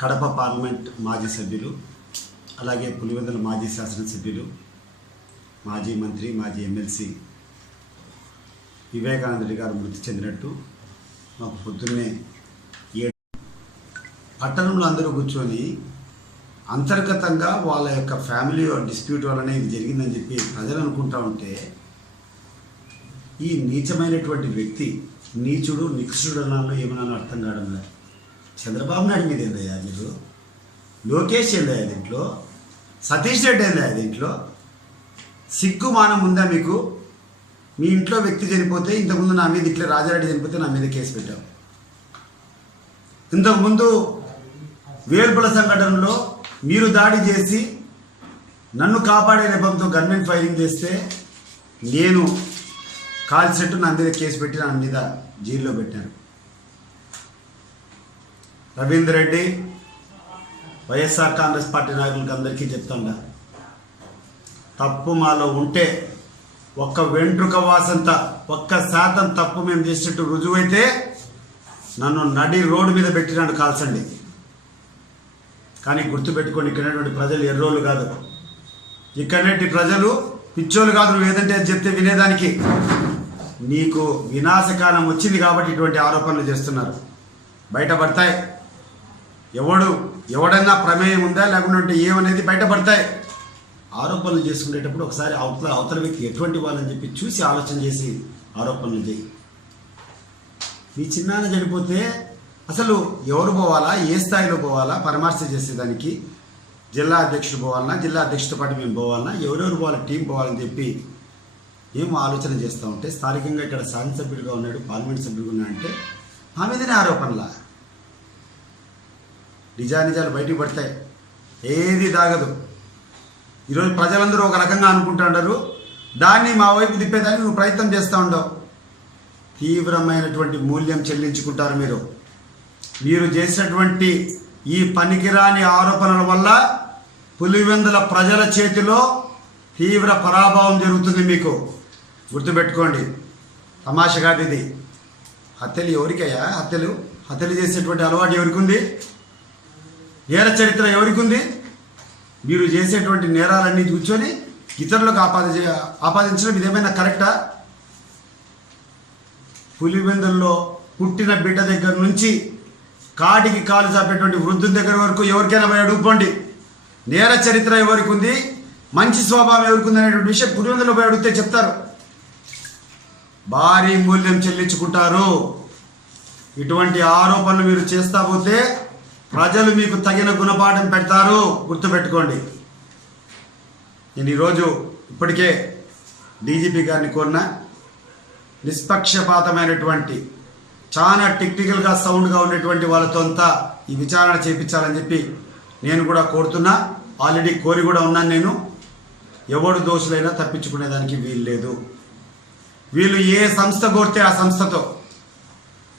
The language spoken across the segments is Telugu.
కడప పార్లమెంట్ మాజీ సభ్యులు అలాగే పులివెందుల మాజీ శాసనసభ్యులు మాజీ మంత్రి మాజీ ఎమ్మెల్సీ వివేకానందుడి గారు మృతి చెందినట్టు మాకు పొద్దున్నే ఏడు పట్టణంలో అందరూ కూర్చొని అంతర్గతంగా వాళ్ళ యొక్క ఫ్యామిలీ డిస్ప్యూట్ వల్లనే ఇది జరిగిందని చెప్పి ప్రజలు అనుకుంటా ఉంటే ఈ నీచమైనటువంటి వ్యక్తి నీచుడు నిక్షుడు అన్నాలో ఏమన్నా అర్థం కావడం లేదు చంద్రబాబు నాయుడు మీద ఏందయ్యా మీరు లోకేష్ ఏందయ్యా దీంట్లో సతీష్ రెడ్డి ఏందయ్యా దీంట్లో సిగ్గు మానం ఉందా మీకు మీ ఇంట్లో వ్యక్తి చనిపోతే ఇంతకుముందు నా మీద ఇట్లా రాజారెడ్డి చనిపోతే నా మీద కేసు పెట్టాం ఇంతకుముందు వేల్పుల సంఘటనలో మీరు దాడి చేసి నన్ను కాపాడే నెపంతో గన్మెన్ ఫైరింగ్ చేస్తే నేను కాల్చెట్టు నా మీద కేసు పెట్టి నా మీద జైల్లో పెట్టాను రవీందర్ రెడ్డి వైఎస్ఆర్ కాంగ్రెస్ పార్టీ నాయకులకు అందరికీ చెప్తాండ తప్పు మాలో ఉంటే ఒక్క వెంట్రుక వాసంత ఒక్క శాతం తప్పు మేము చేసినట్టు రుజువైతే నన్ను నడి రోడ్డు మీద పెట్టినాడు కాల్చండి కానీ గుర్తుపెట్టుకోండి ఇక్కడ ప్రజలు ఎర్రోళ్ళు కాదు ఇక్కడ ప్రజలు పిచ్చోళ్ళు కాదు నువ్వు ఏదంటే అని చెప్తే వినేదానికి నీకు వినాశకాలం వచ్చింది కాబట్టి ఇటువంటి ఆరోపణలు చేస్తున్నారు బయటపడతాయి ఎవడు ఎవడన్నా ప్రమేయం ఉందా లేకుంటే ఏమనేది బయటపడతాయి ఆరోపణలు చేసుకునేటప్పుడు ఒకసారి అవతల అవతల వ్యక్తి ఎటువంటి వాళ్ళని చెప్పి చూసి ఆలోచన చేసి ఆరోపణలు చేయి మీ చిన్నాన్న చనిపోతే అసలు ఎవరు పోవాలా ఏ స్థాయిలో పోవాలా పరామర్శ చేసేదానికి జిల్లా అధ్యక్షుడు పోవాలన్నా జిల్లా అధ్యక్షుడితో పాటు మేము పోవాలన్నా ఎవరెవరు పోవాలి టీం పోవాలని చెప్పి మేము ఆలోచన చేస్తూ ఉంటే స్థానికంగా ఇక్కడ శాసనసభ్యుడిగా ఉన్నాడు పార్లమెంట్ సభ్యుడిగా ఉన్నాడంటే అంటే ఆ మీదనే ఆరోపణలా నిజానిజాలు బయటికి పడతాయి ఏది దాగదు ఈరోజు ప్రజలందరూ ఒక రకంగా ఉండరు దాన్ని మా వైపు తిప్పేదానికి నువ్వు ప్రయత్నం చేస్తూ ఉండవు తీవ్రమైనటువంటి మూల్యం చెల్లించుకుంటారు మీరు మీరు చేసినటువంటి ఈ పనికిరాని ఆరోపణల వల్ల పులివెందుల ప్రజల చేతిలో తీవ్ర పరాభవం జరుగుతుంది మీకు గుర్తుపెట్టుకోండి తమాష కాదు ఇది హత్యలు ఎవరికయ్యా హత్యలు హత్యలు చేసేటువంటి అలవాటు ఎవరికి ఉంది నేర చరిత్ర ఎవరికి ఉంది మీరు చేసేటువంటి నేరాలన్నీ కూర్చొని ఇతరులకు ఆపాద ఆపాదించడం ఇదేమైనా కరెక్టా పులివెందుల్లో పుట్టిన బిడ్డ దగ్గర నుంచి కాటికి కాలు చాపేటువంటి వృద్ధుల దగ్గర వరకు ఎవరికైనా పోయి అడుగుకోండి నేర చరిత్ర ఎవరికి ఉంది మంచి స్వభావం ఎవరికి ఉంది అనేటువంటి విషయం పులివెందులు పోయి అడిగితే చెప్తారు భారీ మూల్యం చెల్లించుకుంటారు ఇటువంటి ఆరోపణలు మీరు చేస్తా పోతే ప్రజలు మీకు తగిన గుణపాఠం పెడతారు గుర్తుపెట్టుకోండి నేను ఈరోజు ఇప్పటికే డీజీపీ గారిని కోరిన నిష్పక్షపాతమైనటువంటి చాలా టెక్నికల్గా సౌండ్గా ఉండేటువంటి వాళ్ళతో అంతా ఈ విచారణ చేయించాలని చెప్పి నేను కూడా కోరుతున్నా ఆల్రెడీ కోరి కూడా ఉన్నాను నేను ఎవడు దోషులైనా తప్పించుకునేదానికి వీలు లేదు వీళ్ళు ఏ సంస్థ కోరితే ఆ సంస్థతో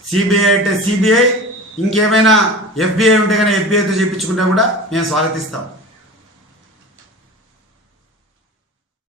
సిబిఐ అంటే సిబిఐ ఇంకేమైనా ఎఫ్బిఐ ఉంటే కానీ ఎఫ్బిఐతో చేయించుకుంటా కూడా మేము స్వాగతిస్తాం